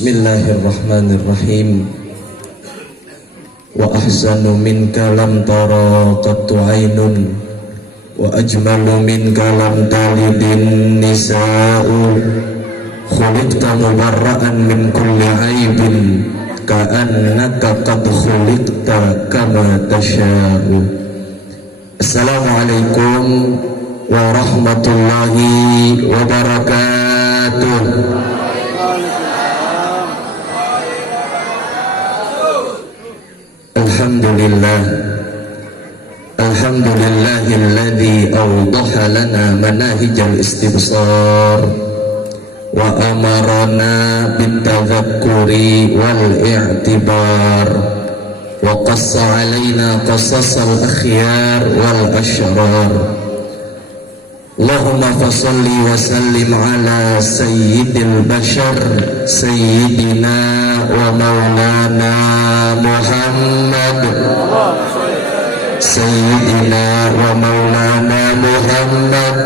Bismillahirrahmanirrahim. Wa ahsanu minka lam tara qattu aynun wa ajmalu minka lam talidin nisa'u khuliqta mubarra'an min kulli aibin ka'annaka qad khuliqta kama tasha'u. Assalamualaikum warahmatullahi wabarakatuh. Alhamdulillahilladzi awdaha lana manahijal istibsar wa amarana bitadhakkuri wal i'tibar wa qassa alaina qasasal akhyar wal ashrar. Allahumma fasalli wa sallim ala sayyidil bashar sayyidina wa maulana Muhammad sayyidina wa maulana Muhammad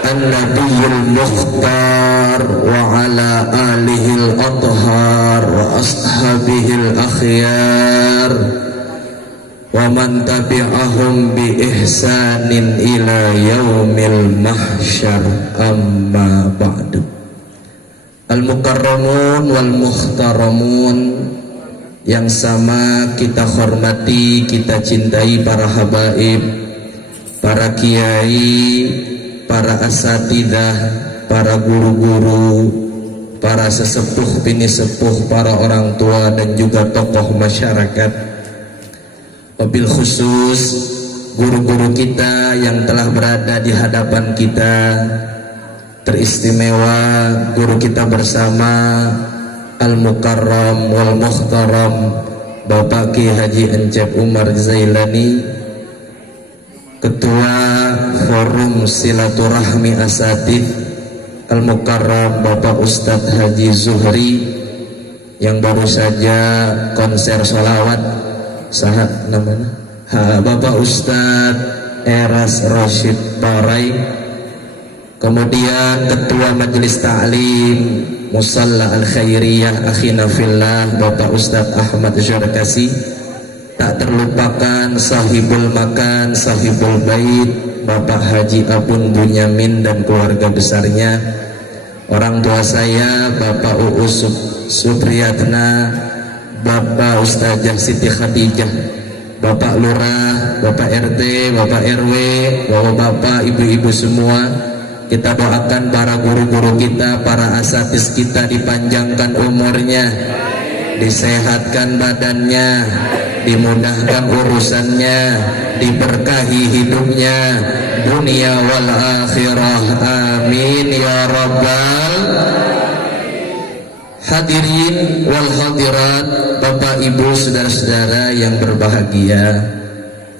an-nabiyul mukhtar wa ala alihil athhar wa ashabihil akhyar wa man tabi'ahum bi ihsanin ila yaumil mahsyar, amma ba'du. Al-mukarramun wal muhtaramun, yang sama kita hormati, kita cintai para habaib, para kiai, para asatidah, para guru-guru, para sesepuh bini sepuh, para orang tua dan juga tokoh masyarakat. Wabil khusus guru-guru kita yang telah berada di hadapan kita, teristimewa guru kita bersama Al-Mukarram wal Muhtaram Bapak Ki Haji Encep Umar Zailani, Ketua Forum Silaturahmi Asatid Al-Mukarram Bapak Ustadz Haji Zuhri yang baru saja konser sholawat namanya Bapak Ustadz Eras Rashid Parai, kemudian Ketua Majelis Ta'lim Musalla Al-Khairiyah Akhina Fillah Bapak Ustadz Ahmad Syarkasi, tak terlupakan sahibul makan, sahibul bait Bapak Haji Abun Bunyamin dan keluarga besarnya, orang tua saya Bapak Uus Supriyatna, Bapak Ustazah Siti Khadijah, Bapak Lurah, Bapak RT, Bapak RW, Bapak ibu-ibu semua. Kita doakan para guru-guru kita, para asatidz kita dipanjangkan umurnya, disehatkan badannya, dimudahkan urusannya, diberkahi hidupnya dunia wal akhirah, amin ya rabbal. Hadirin wal hadirat, Bapak Ibu saudara-saudara yang berbahagia,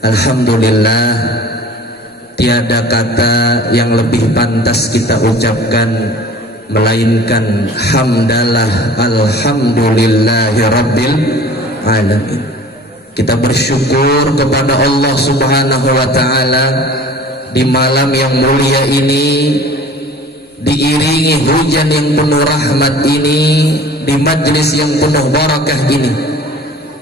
alhamdulillah tiada kata yang lebih pantas kita ucapkan melainkan hamdalah alhamdulillahi rabbil alamin. Kita bersyukur kepada Allah Subhanahu wa ta'ala di malam yang mulia ini, diiringi hujan yang penuh rahmat ini, di majelis yang penuh barakah ini,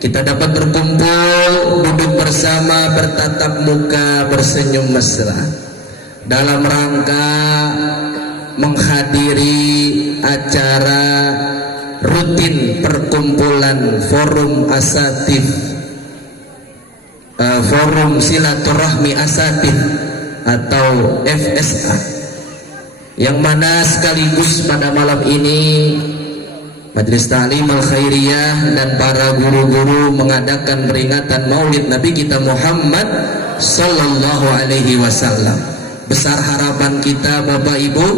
kita dapat berkumpul, duduk bersama, bertatap muka, bersenyum mesra dalam rangka menghadiri acara rutin perkumpulan Forum Asatidz, Forum Silaturahmi Asatidz atau FSA, yang mana sekaligus pada malam ini Majelis Ta'lim Al-Khairiyah dan para guru-guru mengadakan peringatan Maulid Nabi kita Muhammad Sallallahu Alaihi Wasallam. Besar harapan kita Bapak Ibu,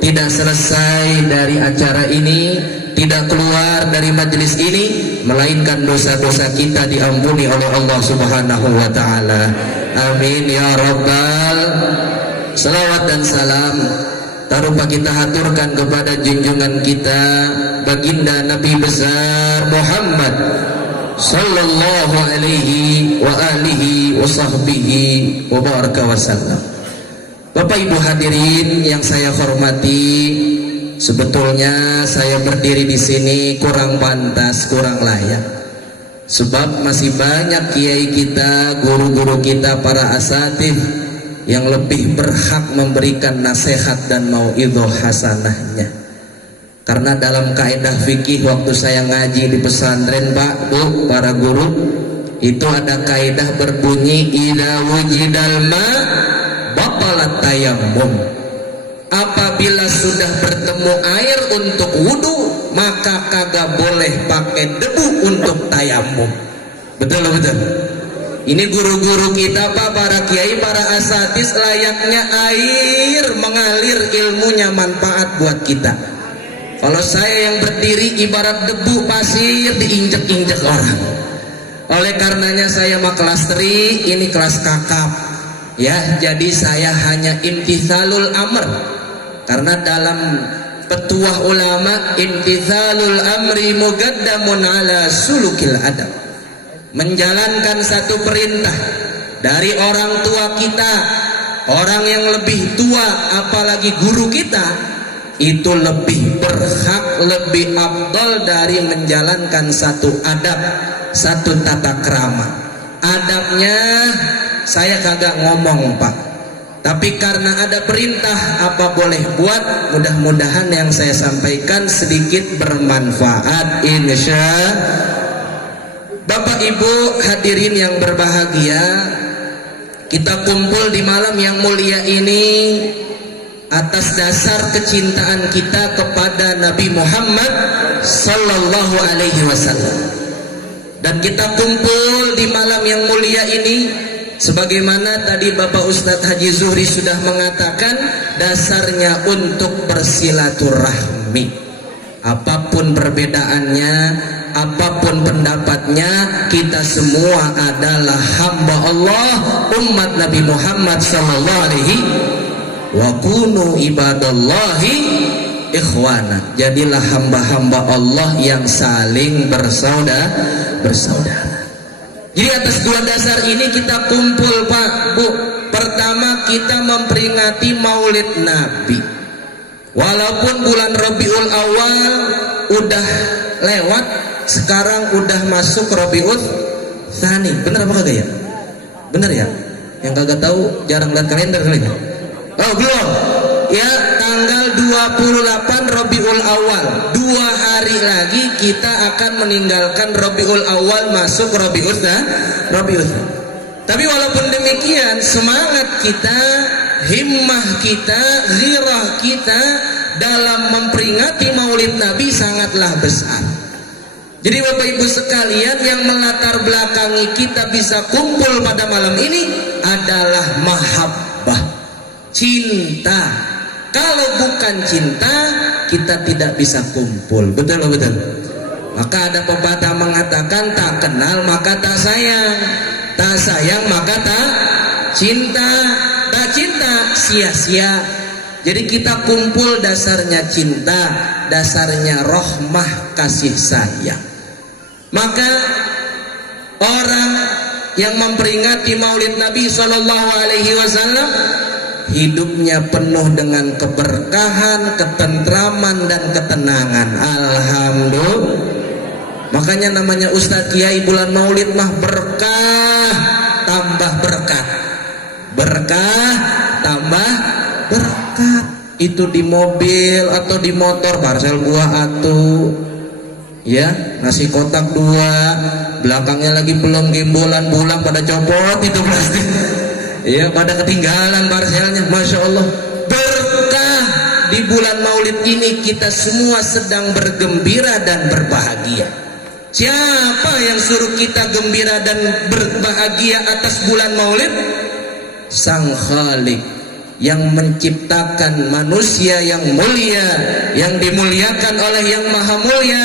tidak selesai dari acara ini, tidak keluar dari majelis ini, melainkan dosa-dosa kita diampuni oleh Allah Subhanahu wa ta'ala, amin ya rabbal. Salawat dan salam tarupa kita haturkan kepada junjungan kita baginda Nabi besar Muhammad sallallahu alaihi wa alihi wa sahbihi wa baraka wasallam. Bapak Ibu hadirin yang saya hormati, Sebetulnya saya berdiri di sini kurang pantas, kurang layak. Sebab masih banyak kiai kita, guru-guru kita, para asatidz yang lebih berhak memberikan nasihat dan mauidhah hasanahnya. Karena dalam kaidah fikih waktu saya ngaji di pesantren, Pak, Bu, para guru, itu ada kaidah berbunyi idza wujidal ma batalat tayammum. Apabila sudah bertemu air untuk wudhu, maka kagak boleh pakai debu untuk tayamum. Betul betul. Ini guru-guru kita, Pak, para kiai, para asatidz, layaknya air mengalir, ilmunya manfaat buat kita. Kalau saya yang berdiri ibarat debu pasir diinjek-injek orang. Oleh karenanya saya mah kelas 3, ini kelas kakap. Ya, jadi saya hanya imtithalul amr. Karena dalam petuah ulama, imtithalul amri muqaddamun ala sulukil adab. Menjalankan satu perintah dari orang tua kita, orang yang lebih tua, apalagi guru kita, itu lebih berhak, lebih afdal dari menjalankan satu adab, satu tata krama. Adabnya saya kagak ngomong, Pak, tapi karena ada perintah, apa boleh buat. Mudah-mudahan yang saya sampaikan sedikit bermanfaat, insya. Bapak Ibu hadirin yang berbahagia, kita kumpul di malam yang mulia ini atas dasar kecintaan kita kepada Nabi Muhammad sallallahu alaihi wasallam. Dan kita kumpul di malam yang mulia ini sebagaimana tadi Bapak Ustadz Haji Zuhri sudah mengatakan, dasarnya untuk bersilaturahmi. Apapun perbedaannya, apapun pendapatnya, kita semua adalah hamba Allah, umat Nabi Muhammad sallallahu alaihi wa kunu ibadallahi ikhwana. Jadilah hamba-hamba Allah yang saling bersaudara. Jadi atas dua dasar ini kita kumpul, Pak, Bu. Pertama, kita memperingati Maulid Nabi. Walaupun bulan Rabiul Awal udah lewat, sekarang udah masuk Rabiul Tsani. Bener apa kagak ya? Bener ya? Yang kagak tahu jarang lihat kalender kali ya? Oh, belum. Ya, tanggal 28 Rabiul Awal. 2 hari lagi kita akan meninggalkan Rabiul Awal, masuk Rabiul Tsani. Tapi walaupun demikian, semangat kita, himmah kita, ghirah kita dalam memperingati Maulid Nabi sangatlah besar. Jadi Bapak Ibu sekalian, yang melatar belakangi kita bisa kumpul pada malam ini adalah mahabbah, cinta. Kalau bukan cinta, kita tidak bisa kumpul. Betul betul. Maka ada pepatah mengatakan, tak kenal maka tak sayang, tak sayang maka tak cinta, tak cinta sia-sia. Jadi kita kumpul dasarnya cinta, dasarnya rahmah, kasih sayang. Maka orang yang memperingati Maulid Nabi sallallahu alaihi wasallam hidupnya penuh dengan keberkahan, ketentraman dan ketenangan. Alhamdulillah. Makanya namanya Ustadz Kiai bulan Maulid mah berkah tambah berkat, berkah tambah berkat. Itu di mobil atau di motor, parcel buah atuh, ya, nasi kotak 2, belakangnya lagi belum gembolan bulang pada copot itu plastik. Ya, pada ketinggalan parselnya. Masya Allah, berkah. Di bulan Maulid ini kita semua sedang bergembira dan berbahagia. Siapa yang suruh kita gembira dan berbahagia atas bulan Maulid? Sang Khalik yang menciptakan manusia yang mulia, yang dimuliakan oleh yang maha mulia.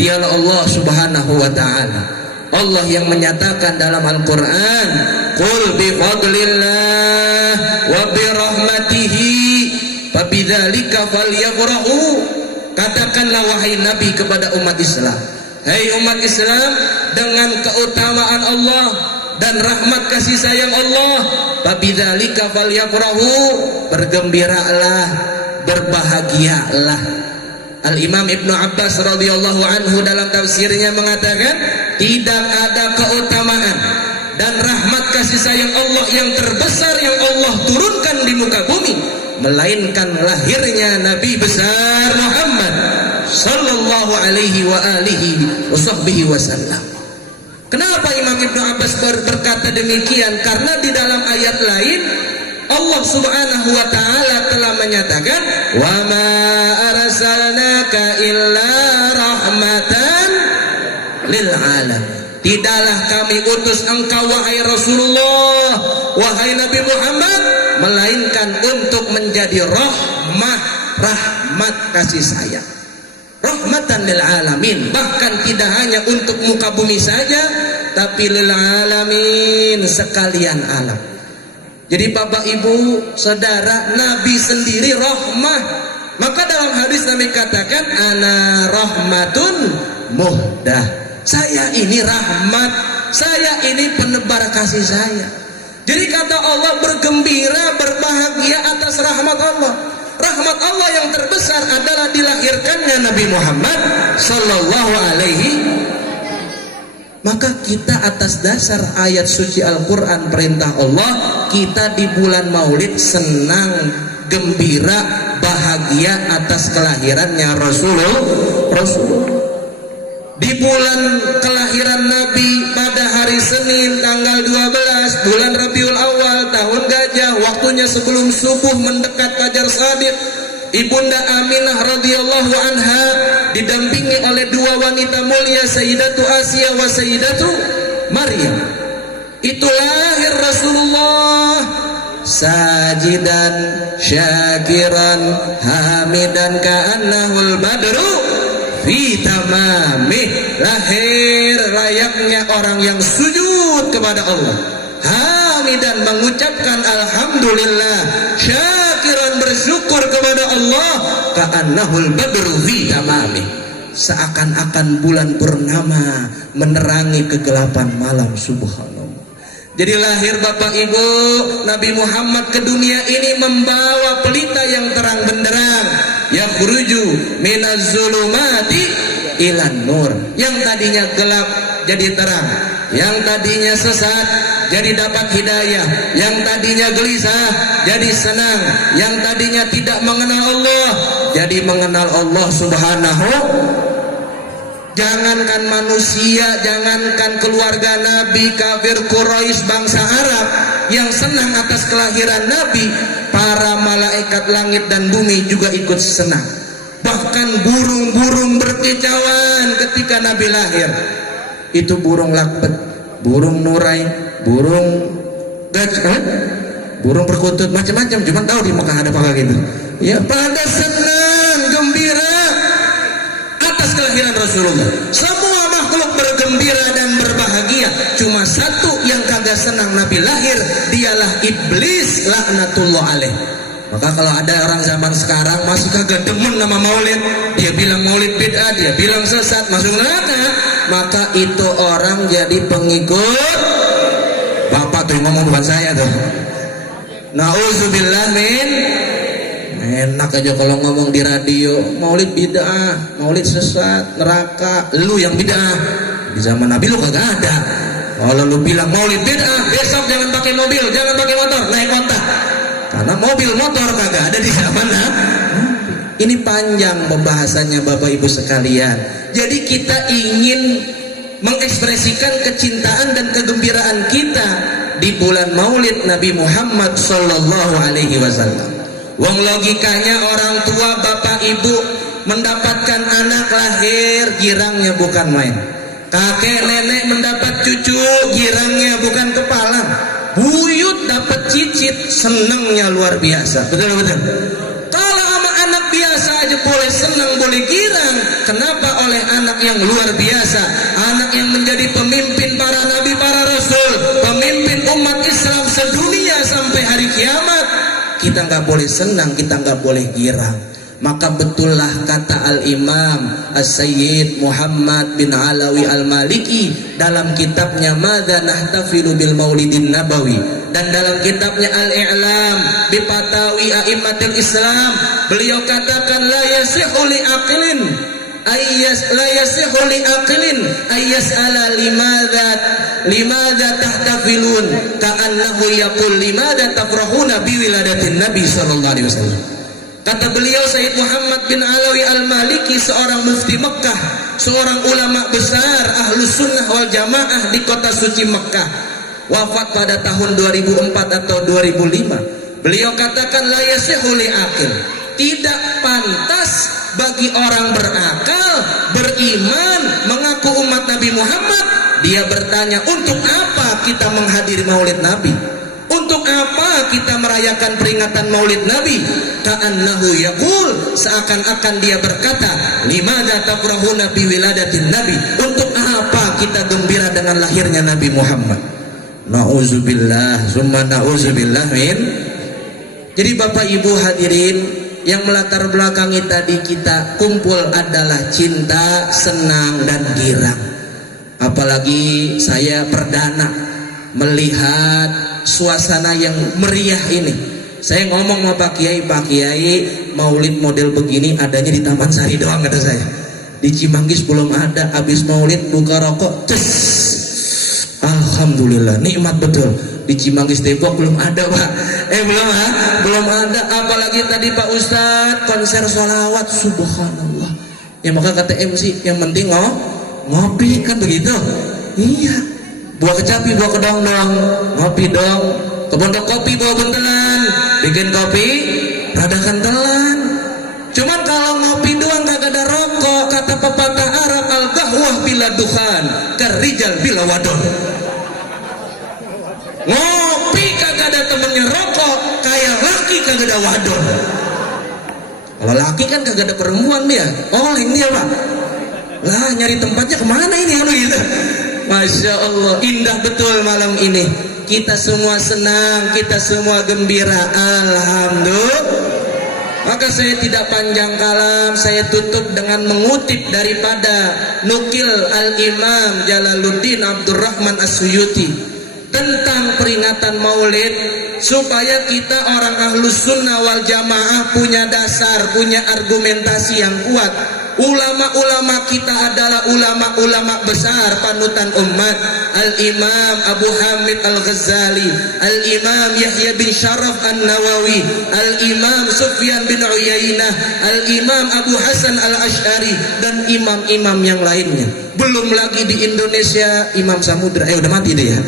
Dialah Allah subhanahu wa ta'ala. Allah yang menyatakan dalam Al-Quran, qul bi fadlillah wa bi rahmatihi fabidzalika falyafrahu. Katakanlah wahai Nabi kepada umat Islam, hai umat Islam, dengan keutamaan Allah dan rahmat kasih sayang Allah, fabidzalika falyafrahu, bergembiralah berbahagialah. Al-Imam Ibnu Abbas radhiyallahu anhu dalam tafsirnya mengatakan, tidak ada keutamaan dan rahmat kasih sayang Allah yang terbesar yang Allah turunkan di muka bumi melainkan lahirnya Nabi besar Muhammad sallallahu alaihi wa alihi wasahbihi wasallam. Kenapa Imam Ibnu Abbas berkata demikian? Karena di dalam ayat lain Allah subhanahu wa ta'ala telah menyatakan, wa ma arsalnaka illa rahmatan lil alamin. Tidaklah kami utus engkau wahai Rasulullah, wahai Nabi Muhammad, melainkan untuk menjadi rahmat kasih sayang, rahmatan lil alamin. Bahkan tidak hanya untuk muka bumi saja, tapi lil alamin, sekalian alam. Jadi Bapak Ibu Saudara, Nabi sendiri rahmah. Maka dalam hadis Nabi katakan, ana rahmatun muhdah. Saya ini rahmat, saya ini penebar kasih sayang. Jadi kata Allah, bergembira, berbahagia atas rahmat Allah. Rahmat Allah yang terbesar adalah dilahirkannya Nabi Muhammad sallallahu alaihi. Maka kita atas dasar ayat suci Al-Quran perintah Allah, kita di bulan Maulid senang, gembira, bahagia atas kelahirannya Rasulullah. Di bulan kelahiran Nabi pada hari Senin tanggal 12 bulan Rabiul Awal tahun Gajah, waktunya sebelum subuh mendekat fajar shadiq, Ibunda Aminah radhiyallahu anha didampingi oleh dua wanita mulia, Sayyidatu Asiyah wa Sayyidatu Maryam. Itu lahir Rasulullah sajidan syakiran hamidan ka'annahul badru fi tamamih. Lahir layaknya orang yang sujud kepada Allah, hamidan mengucapkan alhamdulillah, syakiran bersyukur kepada Allah, ka'annahul badru fi tamamih, seakan-akan bulan purnama menerangi kegelapan malam. Subhanallah. Jadi lahir Bapak Ibu, Nabi Muhammad ke dunia ini membawa pelita yang terang benderang, yakhruju minaz zulumati ilan nur. Yang tadinya gelap jadi terang, yang tadinya sesat jadi dapat hidayah, yang tadinya gelisah jadi senang, yang tadinya tidak mengenal Allah jadi mengenal Allah subhanahu. Jangankan manusia, jangankan keluarga Nabi, kafir Quraisy bangsa Arab yang senang atas kelahiran Nabi, para malaikat langit dan bumi juga ikut senang. Bahkan burung-burung berkicauan ketika Nabi lahir. Itu burung lakbet, burung nurai, burung gajah, burung perkutut, macam-macam. Cuma tahu di Mekah ada apa gitu. Ya, pada senang, gembira atas kelahiran Rasulullah. Semua makhluk bergembira dan berbahagia. Cuma satu yang kagak senang Nabi lahir, dialah iblis laknatullah alaih. Maka kalau ada orang zaman sekarang masih kagak demen nama maulid, dia bilang maulid bid'ah, dia bilang sesat, masuk neraka, maka itu orang jadi pengikut Bapak tuh ngomong, bukan saya tuh. Nauzubillah min. Enak aja kalau ngomong di radio, maulid bid'ah, maulid sesat, neraka. Lu yang bid'ah. Di zaman Nabi lu kagak ada. Kalau lu bilang maulid bid'ah, besok jangan pakai mobil, jangan pakai motor, naik onta. Karena mobil motor kagak ada di zaman Nabi. Ini panjang pembahasannya Bapak Ibu sekalian. Jadi kita ingin mengekspresikan kecintaan dan kegembiraan kita di bulan Maulid Nabi Muhammad sallallahu alaihi wasallam. Wong logikanya orang tua Bapak Ibu mendapatkan anak lahir, girangnya bukan main. Kakek nenek mendapat cucu, girangnya bukan kepalang. Buyut dapat cicit, senangnya luar biasa. Betul-betul. Kalau sama anak biasa aja boleh senang, boleh girang, kenapa oleh anak yang luar biasa, anak yang menjadi pemimpin para nabi, para rasul, pemimpin umat Islam sedunia sampai hari kiamat, kita nggak boleh senang, kita nggak boleh girang? Maka betullah kata Al-Imam As-Sayyid Muhammad bin Alawi Al-Maliki dalam kitabnya Madza Nahtafilu bil Maulidin Nabawi, dan dalam kitabnya Al-I'lam bi Fatawi A'immatil Islam, beliau katakan la yasihu li aqlin ayyas'ala limadza tahtafilun ka'annahu yaqul limadza tafrahuna bi wiladatin Nabi sallallahu alaihi wasallam. Kata beliau Sayyid Muhammad bin Alawi Al-Maliki, seorang mufti Mekah, seorang ulama besar Ahlus Sunnah wal Jamaah di kota suci Mekah, wafat pada tahun 2004 atau 2005. Beliau katakan la yasihu li aqil, tidak pantas bagi orang berakal, beriman, mengaku umat Nabi Muhammad, dia bertanya, untuk apa kita menghadiri Maulid Nabi? Untuk apa kita merayakan peringatan Maulid Nabi? Ka'annahu yaqul, seakan-akan dia berkata, limadza tafrahuna bi wiladatin Nabi? Untuk apa kita gembira dengan lahirnya Nabi Muhammad? Nauzubillah, summa nauzubillah min. Jadi Bapak Ibu hadirin, yang melatar belakangi tadi kita kumpul adalah cinta, senang, dan girang. Apalagi saya perdana melihat suasana yang meriah ini. Saya ngomong sama Pak Kiai, Maulid model begini adanya di Taman Sari doang, kata saya. Di Cimanggis belum ada. Habis Maulid buka rokok, ces, alhamdulillah, nikmat betul. Di Cimanggis Depok belum ada, Pak. Belum ada. Apalagi tadi Pak Ustadz konser sholawat, subhanallah. Ya maka kata MC, yang penting ngopi, kan begitu. Iya, buah kecapi, buah kedong dong, ngopi dong. Ke pondok kopi bawa buntelan, bikin kopi rada kentelan. Cuman kalau ngopi doang kagak ada rokok, kata pepatah Arab, al-qahwah bila dukhan karijal bila wadon. Ngopi kagak ada temennya rokok, kayak laki kagak ada wadon. Kalau laki kan kagak ada perempuan dia, oleng dia, Pak. Lah nyari tempatnya kemana ini, kalau gitu. Masya Allah, indah betul malam ini. Kita semua senang, kita semua gembira, alhamdulillah. Maka saya tidak panjang kalam, saya tutup dengan mengutip daripada nukil Al-Imam Jalaluddin Abdurrahman As-Suyuti tentang peringatan Maulid, supaya kita orang Ahlus Sunnah wal Jamaah punya dasar, punya argumentasi yang kuat. Ulama-ulama kita adalah ulama-ulama besar panutan umat. Al-Imam Abu Hamid Al-Ghazali, Al-Imam Yahya bin Sharaf An-Nawawi, Al-Imam Sufyan bin Uyainah, Al-Imam Abu Hasan Al-Ash'ari, dan imam-imam yang lainnya. Belum lagi di Indonesia Imam Samudra, udah mati deh ya.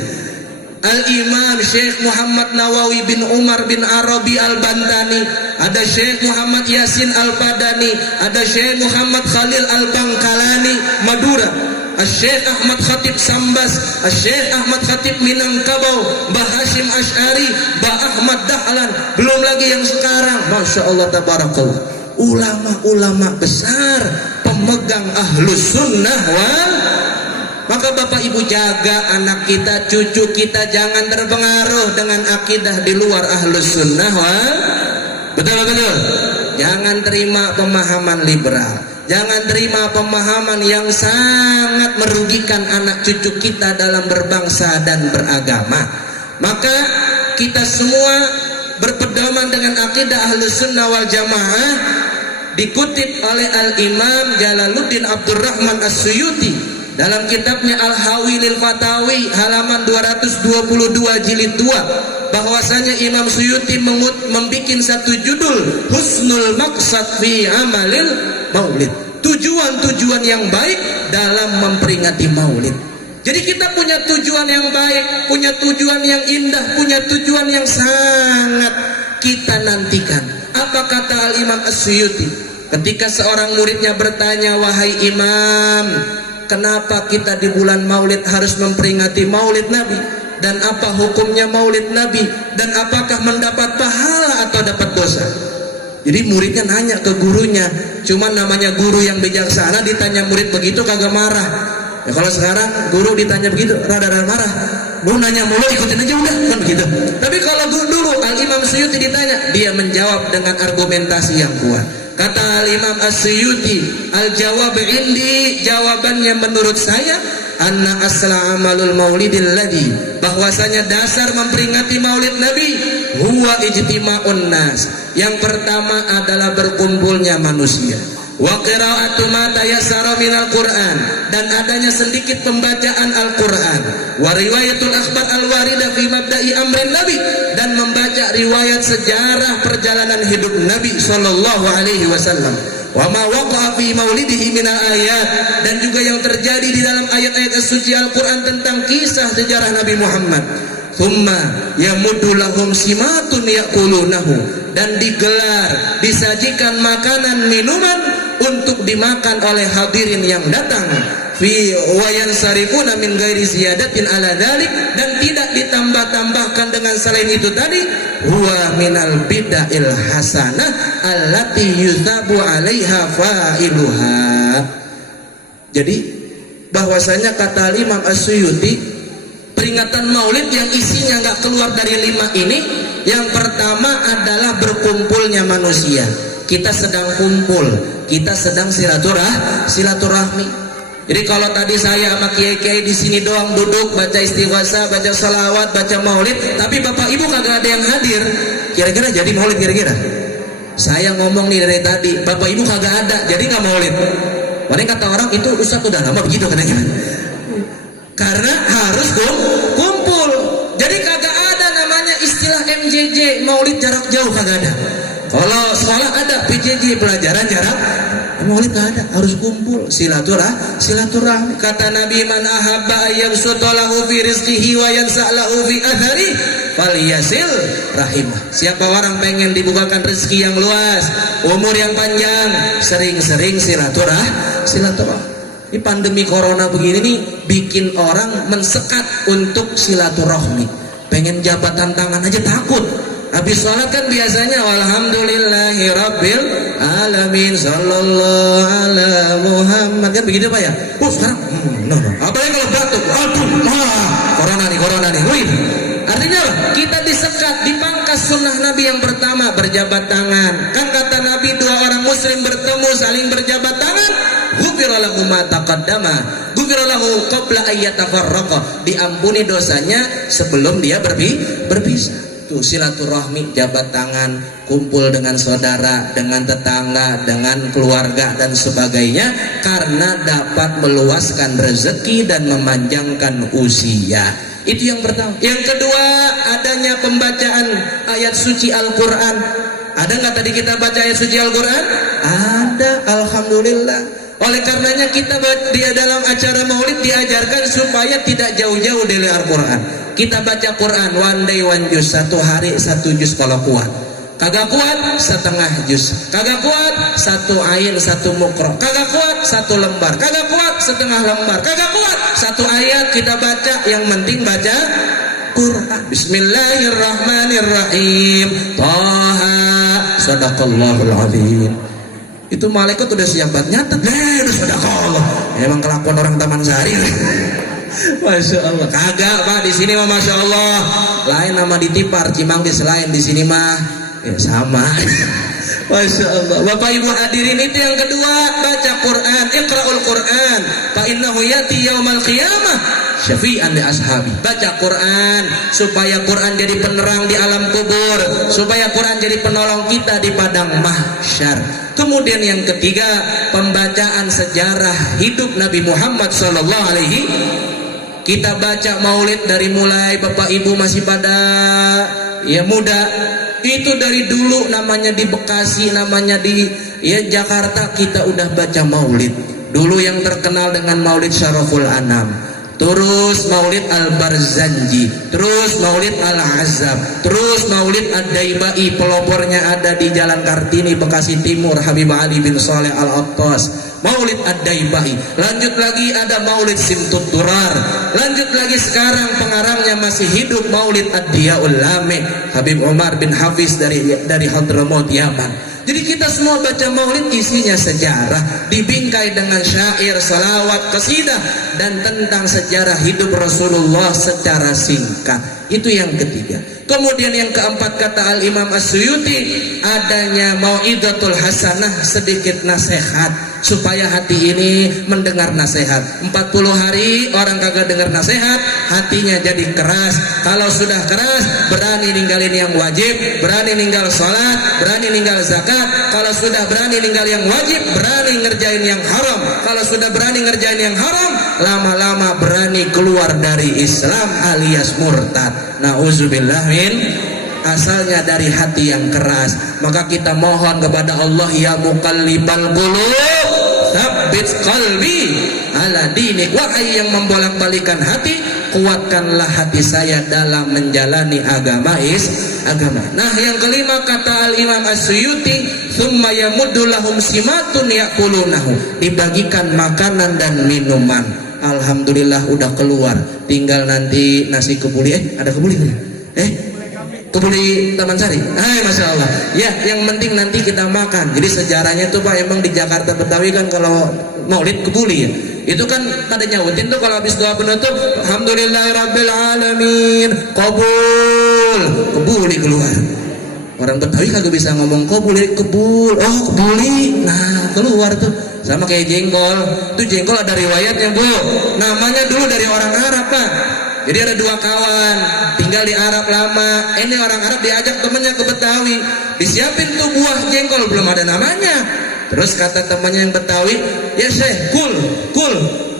Al-Imam Syekh Muhammad Nawawi bin Umar bin Arabi Al-Bantani, ada Syekh Muhammad Yasin Al-Padani, ada Syekh Muhammad Khalil Al-Bangkalani Madura, Syekh Ahmad Khatib Sambas, Syekh Ahmad Khatib Minangkabau, Mbah Hashim Ash'ari, Mbah Ahmad Dahlan, belum lagi yang sekarang, Masya Allah tabarakallah, ulama-ulama besar pemegang Ahlus Sunnah wal. Maka Bapak Ibu jaga anak kita, cucu kita jangan terpengaruh dengan akidah di luar Ahlus Sunnah wal. Betul. Jangan terima pemahaman liberal, jangan terima pemahaman yang sangat merugikan anak cucu kita dalam berbangsa dan beragama. Maka kita semua berpedoman dengan akidah Ahlus Sunnah wal Jamaah, dikutip oleh Al-Imam Jalaluddin Abdurrahman As-Suyuti dalam kitabnya Al-Hawi lil Fatawi halaman 222 jilid 2, bahwasanya Imam Suyuti membuat satu judul Husnul Maqsad fi Amalil Maulid, tujuan-tujuan yang baik dalam memperingati Maulid. Jadi kita punya tujuan yang baik, punya tujuan yang indah, punya tujuan yang sangat kita nantikan. Apa kata Al-Imam As-Suyuti ketika seorang muridnya bertanya, wahai Imam, kenapa kita di bulan Maulid harus memperingati Maulid Nabi? Dan apa hukumnya Maulid Nabi? Dan apakah mendapat pahala atau dapat dosa? Jadi muridnya nanya ke gurunya. Cuman namanya guru yang bijaksana, ditanya murid begitu kagak marah. Ya kalau sekarang guru ditanya begitu rada-rada marah. Guru nanya mulu, ikutin aja udah, kan begitu. Tapi kalau dulu Al-Imam Suyuti ditanya, dia menjawab dengan argumentasi yang kuat. Kata Imam As-Suyuti, al-jawab indi, jawabannya menurut saya, anna asla amalul maulidil ladhi, bahwasanya dasar memperingati maulid Nabi huwa ijtima'un nas, yang pertama adalah berkumpulnya manusia, wa qira'atu ma tayassara minal Qur'an, dan adanya sedikit pembacaan Al-Qur'an, wa riwayatul akhbar al-warida fi mabda'i amrin Nabi, dan membaca riwayat sejarah perjalanan hidup Nabi sallallahu alaihi wasallam, wa ma waqa'a fi maulidihi minal ayat, dan juga yang terjadi di dalam ayat-ayat suci Al-Qur'an tentang kisah sejarah Nabi Muhammad. Thumma yamuddu lahum simatun yaqulunahu, dan digelar, disajikan makanan minuman untuk dimakan oleh hadirin yang datang, fi wa yansarifuna min ghairi ziyadatin ala dzalik, dan tidak ditambah-tambahkan dengan selain itu tadi, huwa minal bid'il hasanah allati yuthabu 'alaiha fa'iluha. Jadi bahwasanya kata Imam As-Suyuti, peringatan maulid yang isinya nggak keluar dari 5 ini, yang pertama adalah berkumpulnya manusia. Kita sedang kumpul, kita sedang silaturahmi. Jadi kalau tadi saya sama kiai-kiai di sini doang duduk baca istighosah, baca salawat, baca maulid, tapi bapak ibu kagak ada yang hadir, kira-kira jadi maulid kira-kira? Saya ngomong nih dari tadi, bapak ibu kagak ada, jadi nggak maulid. Paling kata orang itu ustadz udah lama begitu kadang-kadang. Karena harus kumpul. Jadi kagak ada namanya istilah MJJ, maulid jarak jauh, kagak ada. Kalau sekolah ada PJJ, pelajaran jarak, maulid gak ada, harus kumpul, silaturahmi. Kata Nabi, man ahabba ayyam sutolahu fi rizqihi wa yansa'lahu fi athari falyasil rahimah. Siapa orang pengen dibukakan rezeki yang luas, umur yang panjang, sering-sering silaturahmi. Ini pandemi corona begini nih bikin orang mensekat untuk silaturahmi. Pengen jabatan tangan aja takut. Habis sholat kan biasanya walhamdulillahi rabbil alamin sallallahu ala Muhammad, kan begitu Pak ya? Sekarang apalagi kalau batuk, aduh, corona nih. Wih. Artinya apa? Kita disekat, dipangkas sunnah Nabi yang pertama, berjabat tangan. Kan kata Nabi, 2 orang muslim bertemu saling berjabat tangan, ghufira lahu ma taqaddama, ghufira lahu qabla ayyatafarraqa, diampuni dosanya sebelum dia berpisah. Tuh silaturahmi, jabat tangan, kumpul dengan saudara, dengan tetangga, dengan keluarga dan sebagainya, karena dapat meluaskan rezeki dan memanjangkan usia. Itu yang pertama. Yang kedua, adanya pembacaan ayat suci Al-Quran. Ada nggak tadi kita baca ayat suci Al-Quran? Ada, alhamdulillah. Oleh karenanya kita dia dalam acara maulid diajarkan supaya tidak jauh-jauh dari Al-Quran. Kita baca Quran one day one juz, 1 hari 1 juz kalau kuat. Kagak kuat setengah juz, kagak kuat 1 ain 1 mukroh, kagak kuat 1 lembar, kagak kuat setengah lembar, kagak kuat 1 ayat kita baca. Yang penting baca Quran. Bismillahirrahmanirrahim. Taha, sadaqallahul azim. Itu malaikat udah siap buat nyatet. Udah sadaqallah. Emang kelakuan orang Taman Sari. Masya Allah. Kagak Pak, di sini mah Masya Allah. Lain nama di Tipar, Cimanggis lain, di sini mah ya sama. Masya Allah. Bapak Ibu hadirin, itu yang kedua, baca Quran. Iqra'ul Quran fa innahu yati yaumal qiyamah syafi'an li ashabi. Baca Quran supaya Quran jadi penerang di alam kubur, supaya Quran jadi penolong kita di padang mahsyar. Kemudian yang ketiga, pembacaan sejarah hidup Nabi Muhammad sallallahu alaihi. Kita baca maulid dari mulai Bapak Ibu masih pada ya muda, itu dari dulu, namanya di Bekasi, namanya di Jakarta, kita udah baca maulid. Dulu yang terkenal dengan maulid Syaraful Anam, terus maulid Al-Barzanji, terus maulid Al-Azab, terus maulid Ad-Daibai, pelopornya ada di Jalan Kartini, Bekasi Timur, Habib Ali bin Saleh Al-Attas. Maulid Ad-Daibai, lanjut lagi ada maulid Simtud Durar, lanjut lagi sekarang pengarangnya masih hidup, maulid Ad-Diyaul Lame, Habib Umar bin Hafiz dari Hadramaut Yaman. Jadi kita semua baca maulid isinya sejarah, dibingkai dengan syair, salawat, qasidah, dan tentang sejarah hidup Rasulullah secara singkat. Itu yang ketiga. Kemudian yang keempat kata Al-Imam As-Suyuti, adanya mau'idatul hasanah, sedikit nasihat supaya hati ini mendengar nasihat. 40 hari orang kagak dengar nasihat, hatinya jadi keras. Kalau sudah keras, berani ninggalin yang wajib, berani ninggal sholat, berani ninggal zakat. Kalau sudah berani ninggal yang wajib, berani ngerjain yang haram. Kalau sudah berani ngerjain yang haram, lama-lama berani keluar dari Islam alias murtad. Nauzubillah min, asalnya dari hati yang keras. Maka kita mohon kepada Allah, ya muqallibal qulub tsabbit qalbi ala dinik. Wahai yang membolak-balikan hati, kuatkanlah hati saya dalam menjalani agama. Nah, yang kelima kata Al-Imam As-Suyuti, tsumma yamuddu lahum simatun yaqulunahu, dibagikan makanan dan minuman. Alhamdulillah udah keluar, tinggal nanti nasi kebuli. Ada kebuli nggak? Kebuli Taman Sari. Masya Allah. Ya, yang penting nanti kita makan. Jadi sejarahnya tuh Pak, emang di Jakarta Betawi kan kalau maulid kebuli ya. Itu kan pada nyautin tuh kalau habis doa penutup, alhamdulillahirabbil alamin, qabul. Kebuli keluar. Orang Betawi kagak bisa ngomong kebul. Oh, kebuli. Nah, keluar tuh. Sama kayak jengkol. Itu jengkol ada riwayatnya, Bu. Namanya dulu dari orang Arab, Pak. Jadi ada dua kawan tinggal di Arab lama. Ini orang Arab diajak temennya ke Betawi, disiapin tuh buah jengkol, belum ada namanya. Terus kata temannya yang Betawi, ya Syekh, kul,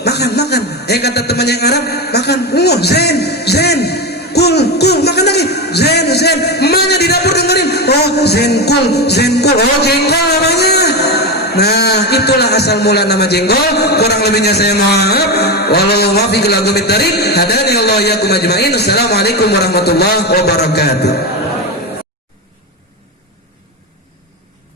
makan. Kata temannya yang Arab, makan. Zen, kul, makan lagi. Zen. Emaknya di dapur dengerin. Oh, zen, kul. Oh, jengkol namanya. Nah, itulah asal mula nama jengkol. Kurang lebihnya saya maaf. Wallahu muwaffiq ila aqwamit thariq. Hadani Allah iyyakum ajmain. Assalamualaikum warahmatullahi wabarakatuh.